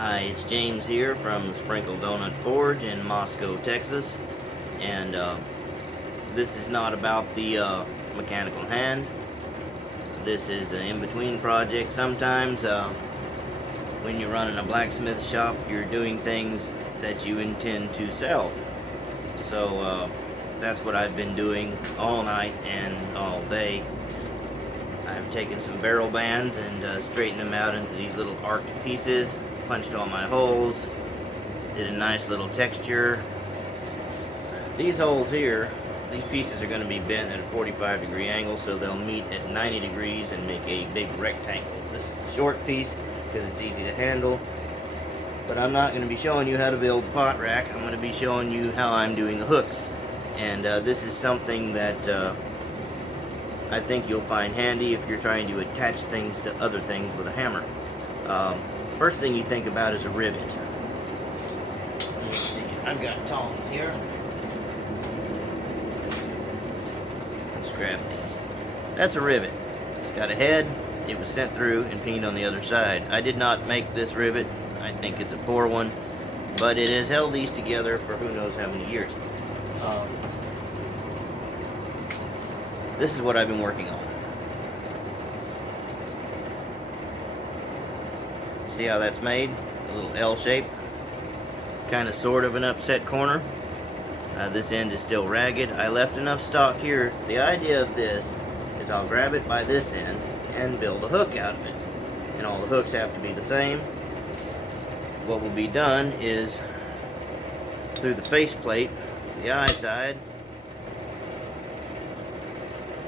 Hi, it's James here from the Sprinkle Donut Forge in Moscow, Texas, and this is not about the mechanical hand. This is an in-between project. Sometimes when you're running a blacksmith shop, you're doing things that you intend to sell. So that's what I've been doing all night and all day. I've taken some barrel bands and straightened them out into these little arced pieces, punched all my holes, did a nice little texture. These holes here, these pieces are going to be bent at a 45-degree angle, so they'll meet at 90 degrees and make a big rectangle. This is the short piece because it's easy to handle, but I'm not going to be showing you how to build the pot rack. I'm going to be showing you how I'm doing the hooks, and this is something that I think you'll find handy if you're trying to attach things to other things with a hammer. First thing you think about is a rivet. Let's see, I've got tongs here. Let's grab this. That's a rivet. It's got a head. It was sent through and peened on the other side. I did not make this rivet. I think it's a poor one, but it has held these together for who knows how many years. This is what I've been working on. See how that's made? A little L shape. Kind of sort of an upset corner. This end is still ragged. I left enough stock here. The idea of this is I'll grab it by this end and build a hook out of it. And all the hooks have to be the same. What will be done is through the faceplate, the eye side,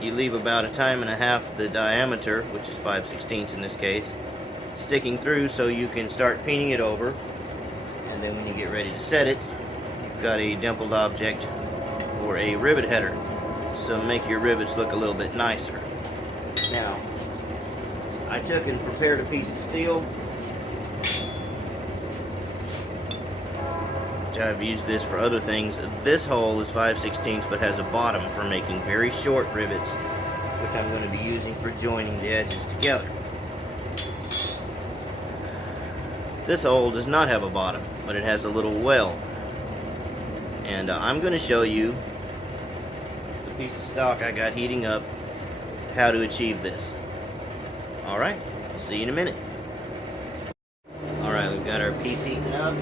you leave about 1.5 the diameter, which is 5/16 in this case, sticking through so you can start peening it over, and then when you get ready to set it, you've got a dimpled object or a rivet header. So make your rivets look a little bit nicer. Now, I took and prepared a piece of steel. I've used this for other things. This hole is 5/16 but has a bottom for making very short rivets, which I'm going to be using for joining the edges together. This hole does not have a bottom, but it has a little well. And I'm going to show you the piece of stock I got heating up, how to achieve this. Alright, see you in a minute. Alright, we've got our piece heating up.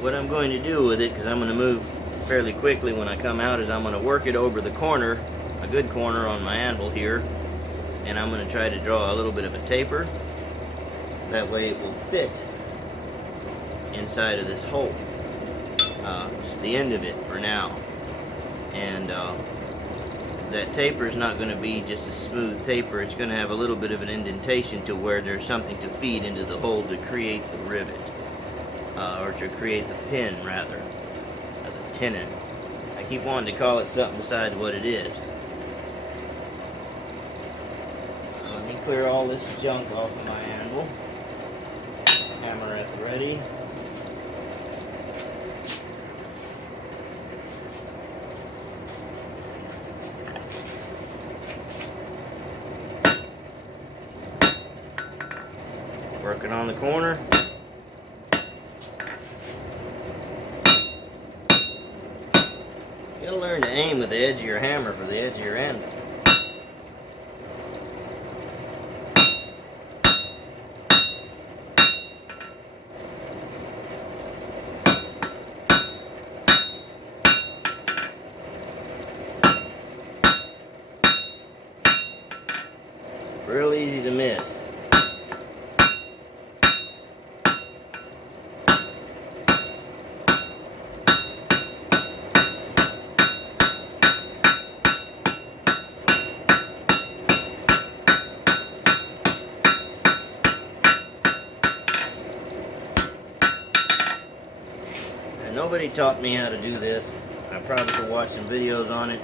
What I'm going to do with it, because I'm going to move fairly quickly when I come out, is I'm going to work it over the corner, a good corner on my anvil here, and I'm going to try to draw a little bit of a taper. That way it will fit inside of this hole. Just the end of it for now. And that taper is not going to be just a smooth taper. It's going to have a little bit of an indentation to where there's something to feed into the hole to create the rivet. Or to create the pin, rather, the tenon. I keep wanting to call it something besides what it is. Let me clear all this junk off of my anvil. Hammer at the ready. Working on the corner. You gotta learn to aim with the edge of your hammer for the edge of your anvil. Real easy to miss. Nobody taught me how to do this. I probably could watch some videos on it.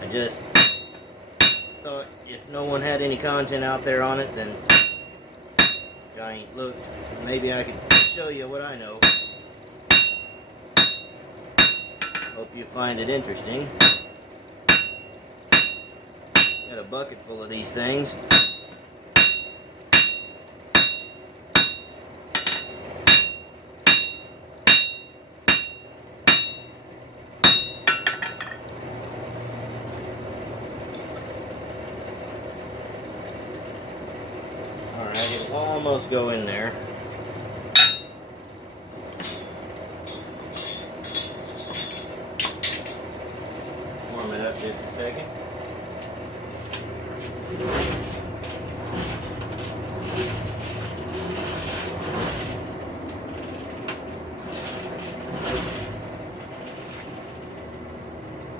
I just thought if no one had any content out there on it, then giant look, maybe I could show you what I know. Hope you find it interesting. Got a bucket full of these things. Alright, it'll almost go in there. Warm it up just a second.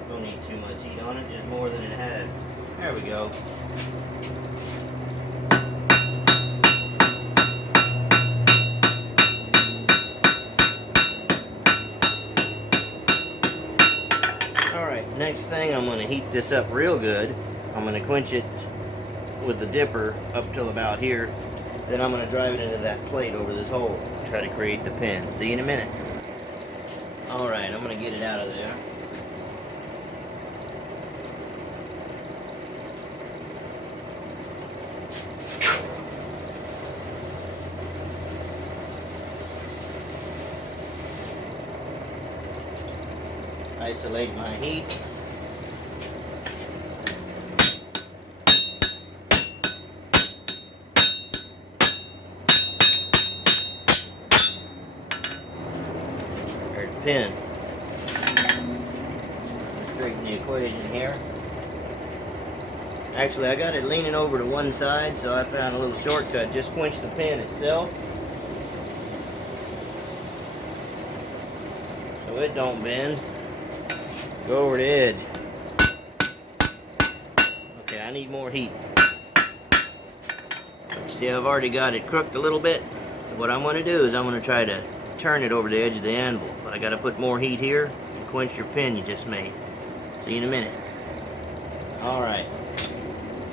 Don't need too much heat on it, just more than it had. There we go. Next thing, I'm going to heat this up real good. I'm going to quench it with the dipper up till about here. Then I'm going to drive it into that plate over this hole. Try to create the pin. See you in a minute. Alright, I'm going to get it out of there. Isolate my heat. There's the pin. Straighten the equation here. Actually, I got it leaning over to one side, so I found a little shortcut. Just quench the pin itself, so it don't bend. Go over the edge. Okay, I need more heat. See, I've already got it crooked a little bit. So what I'm going to do is I'm going to try to turn it over the edge of the anvil. But I got to put more heat here and quench your pin you just made. See you in a minute. Alright.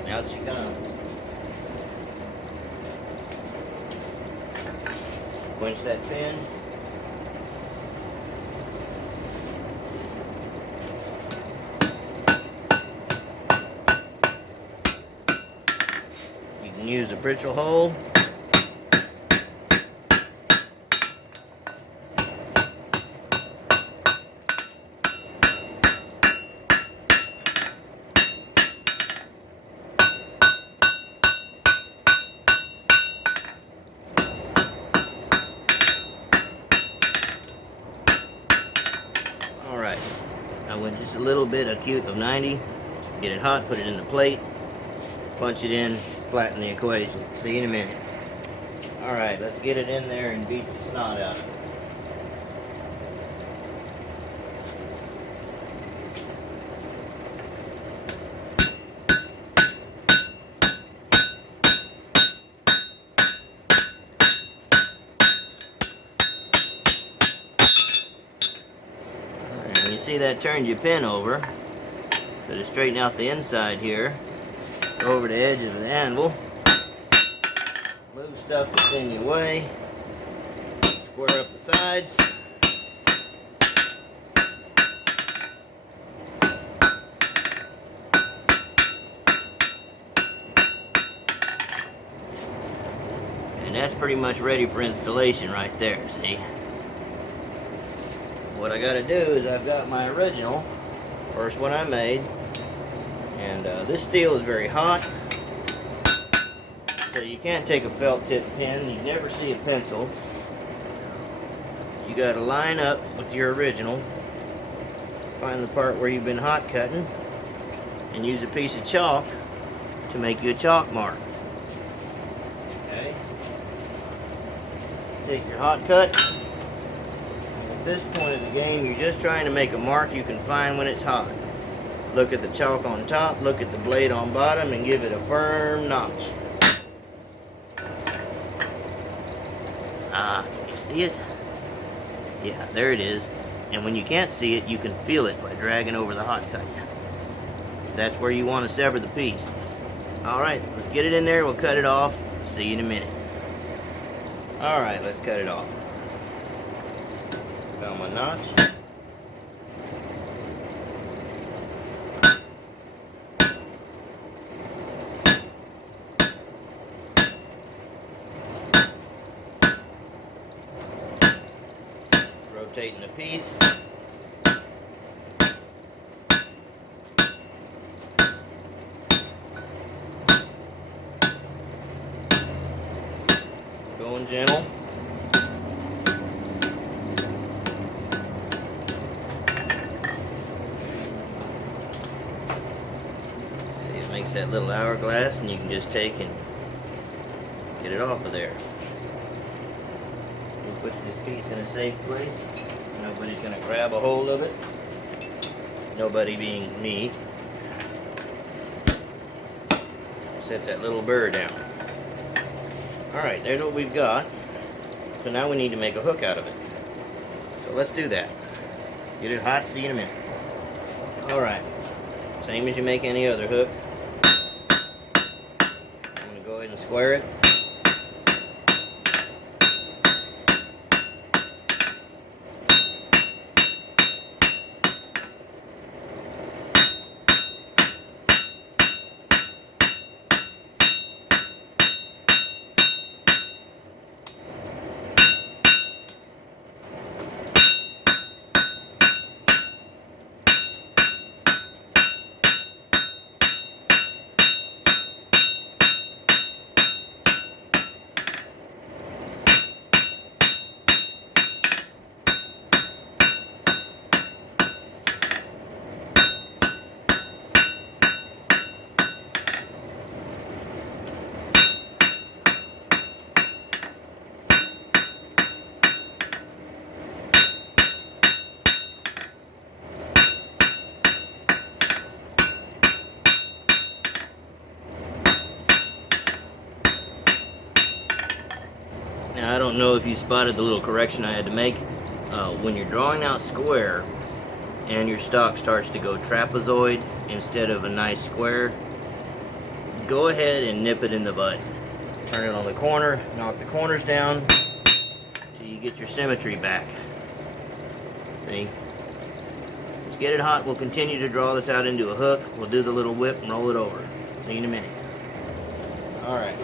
Out she comes. Quench that pin. Use a brittle hole. Alright, I went just a little bit acute of 90. Get it hot, put it in the plate, punch it in, flatten the equation. See you in a minute. Alright, let's get it in there and beat the snot out of it. Alright, when you see that turns your pin over, so to straighten out the inside here, go over the edge of the anvil, move stuff that's in your way, square up the sides, and that's pretty much ready for installation right there, see? What I gotta do is I've got my original, first one I made, and this steel is very hot, so you can't take a felt tip pen. You never see a pencil. You got to line up with your original, find the part where you've been hot cutting, and use a piece of chalk to make you a chalk mark. Okay. Take your hot cut. At this point of the game, you're just trying to make a mark you can find when it's hot. Look at the chalk on top, look at the blade on bottom, and give it a firm notch. Ah, can you see it? Yeah, there it is. And when you can't see it, you can feel it by dragging over the hot cut. That's where you want to sever the piece. Alright, let's get it in there, we'll cut it off. See you in a minute. Alright, let's cut it off. Found my notch. rotating the piece. Going gentle. See, it makes that little hourglass, and you can just take and get it off of there. We'll put this piece in a safe place. Nobody's going to grab a hold of it. Nobody being me. Set that little burr down. Alright, there's what we've got. So now we need to make a hook out of it. So let's do that. Get it hot, see you in a minute. Alright, same as you make any other hook. I'm going to go ahead and square it. Now, I don't know if you spotted the little correction I had to make. When you're drawing out square and your stock starts to go trapezoid instead of a nice square, go ahead and nip it in the bud. Turn it on the corner, knock the corners down till you get your symmetry back. See? Let's get it hot. We'll continue to draw this out into a hook. We'll do the little whip and roll it over. See you in a minute. Alright.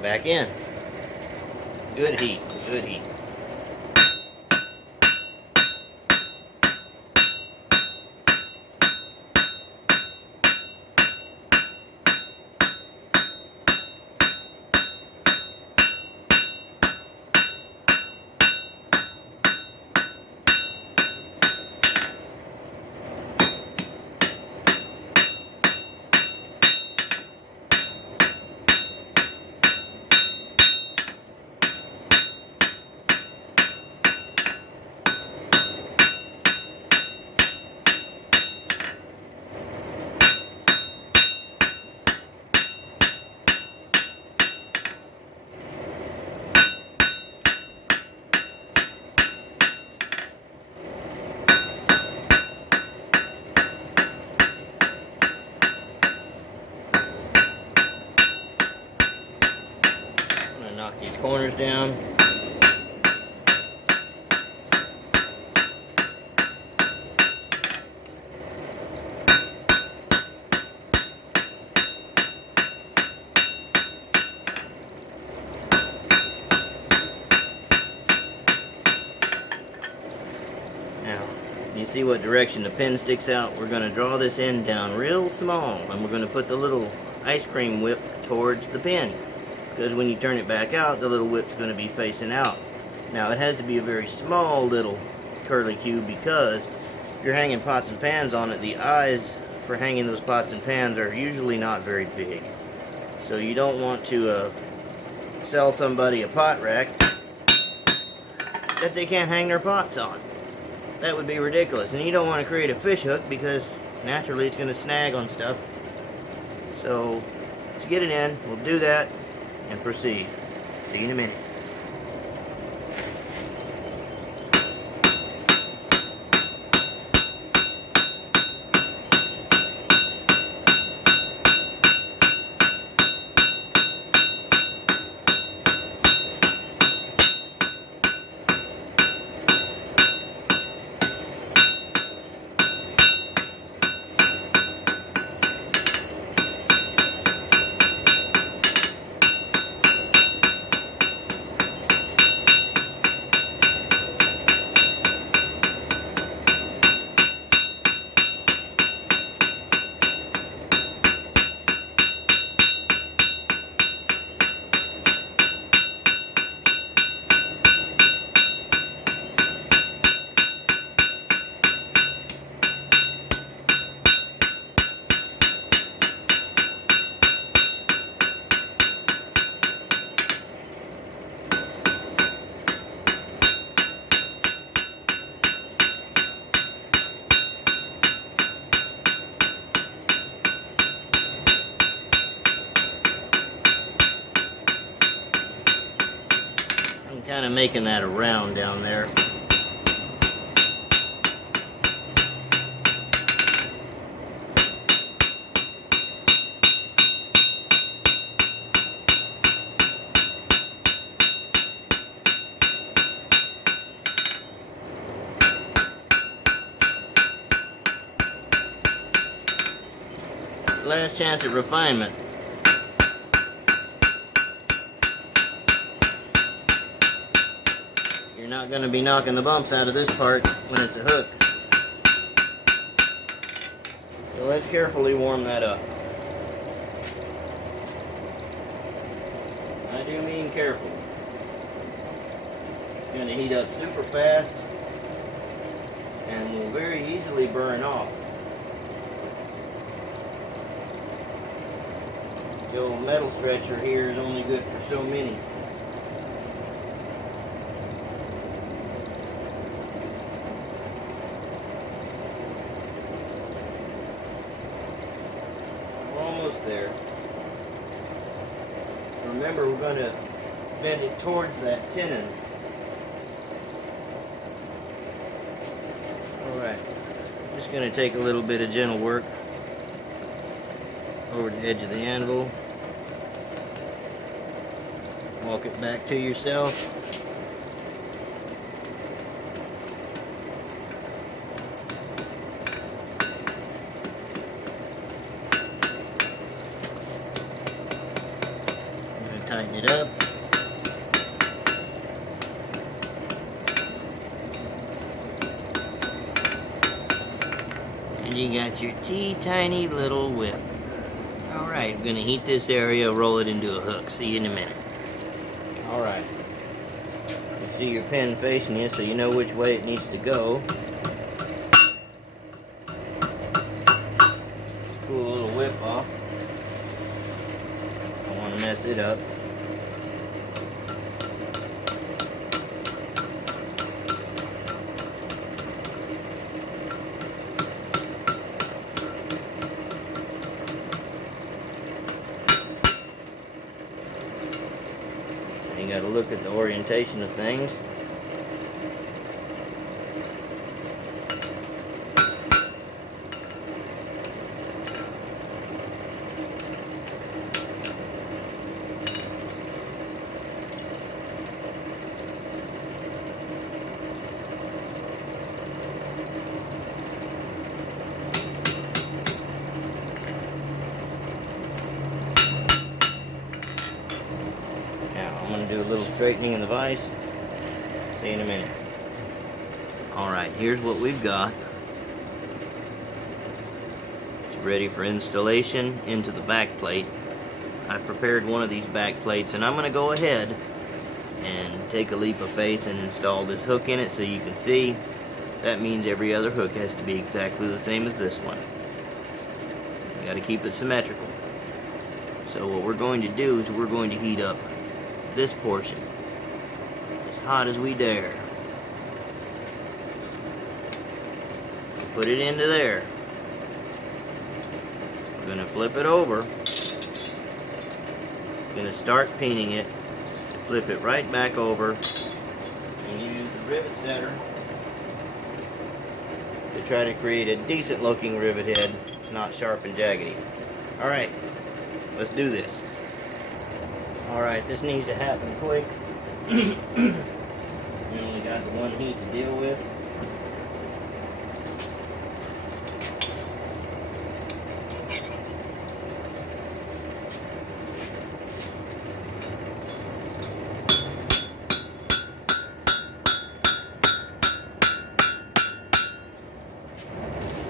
Back in. Good heat, good heat. Knock these corners down. see what direction the pin sticks out. We're going to draw this end down real small, and we're going to put the little ice cream whip towards the pin, because when you turn it back out, the little whip's going to be facing out. Now it has to be a very small little curly cue, because if you're hanging pots and pans on it, the eyes for hanging those pots and pans are usually not very big. So you don't want to sell somebody a pot rack that they can't hang their pots on. That would be ridiculous. And you don't want to create a fish hook, because naturally it's going to snag on stuff. So let's get it in. We'll do that and proceed. See you in a minute. Kind of making that around down there. Last chance at refinement. You're not going to be knocking the bumps out of this part when it's a hook. So let's carefully warm that up. I do mean careful. It's going to heat up super fast and will very easily burn off. The old metal stretcher here is only good for so many. There. Remember, we're going to bend it towards that tenon. Alright, just going to take a little bit of gentle work over the edge of the anvil. Walk it back to yourself. Tighten it up. And you got your teeny little whip. Alright, I'm going to heat this area, roll it into a hook. See you in a minute. Alright. You see your pin facing you, so you know which way it needs to go. Pull a little whip off. I don't want to mess it up. You got to look at the orientation of things. Do a little straightening in the vise. See you in a minute. Alright, here's what we've got. ready for installation into the back plate. I prepared one of these back plates, and I'm going to go ahead and take a leap of faith and install this hook in it so you can see. That means every other hook has to be exactly the same as this one. You got to keep it symmetrical. So what we're going to do is we're going to heat up this portion as hot as we dare. Put it into there. We're going to flip it over. Going to start peening it. Flip it right back over. And use the rivet setter to try to create a decent looking rivet head, not sharp and jaggedy. Alright, let's do this. Alright, this needs to happen quick. We only got the one heat to deal with.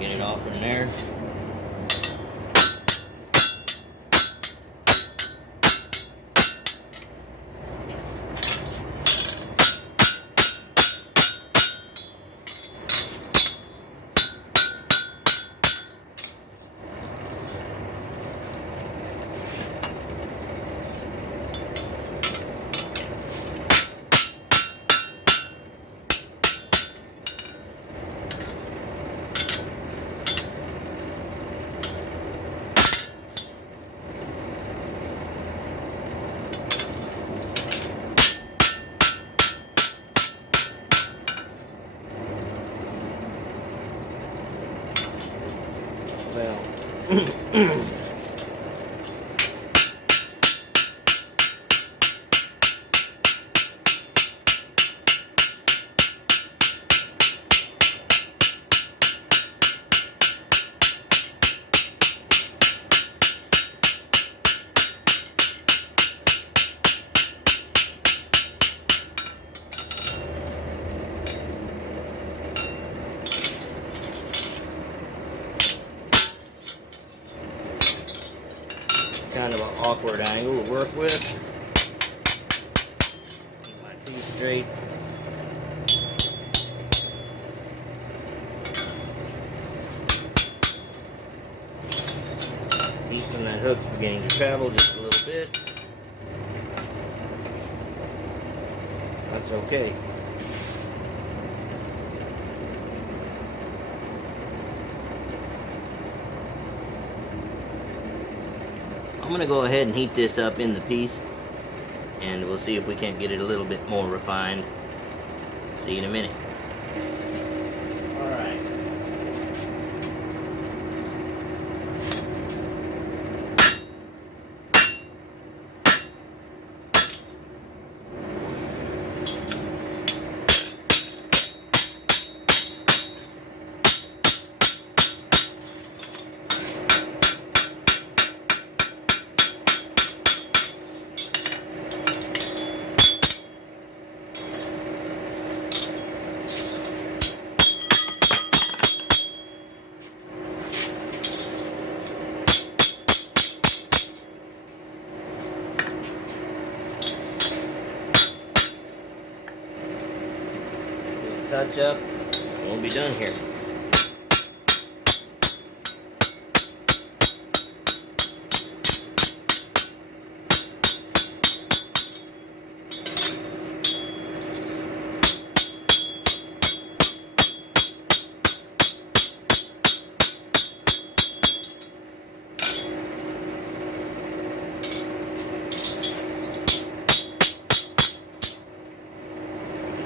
Get it off from there. Well, kind of an awkward angle to work with. Keep my piece straight. Heat from that hook's beginning to travel just a little bit. That's okay. I'm going to go ahead and heat this up in the piece, and we'll see if we can't get it a little bit more refined. See you in a minute. Alright. Touch up, we'll be done here.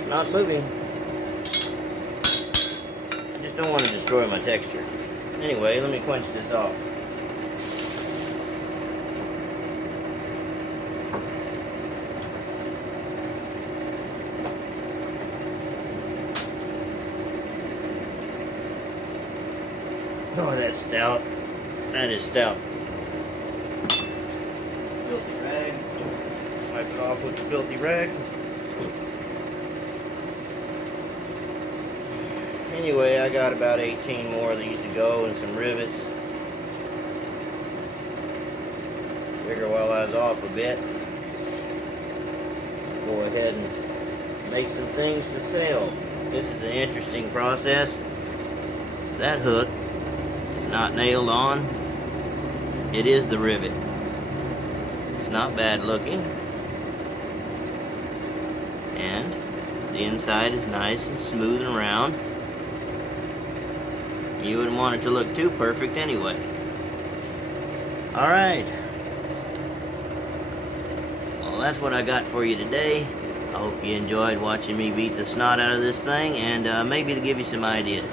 Not moving. Don't want to destroy my texture. Anyway, let me quench this off. Oh, that's stout. That is stout. Filthy rag. Wipe it off with the filthy rag. Anyway, I got about 18 more of these to go and some rivets. Figure while I was off a bit, go ahead and make some things to sell. This is an interesting process. That hook is not nailed on. It is the rivet. It's not bad looking. And the inside is nice and smooth and round. You wouldn't want it to look too perfect anyway. Alright. Well, that's what I got for you today. I hope you enjoyed watching me beat the snot out of this thing, and maybe to give you some ideas.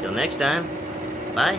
Till next time, bye.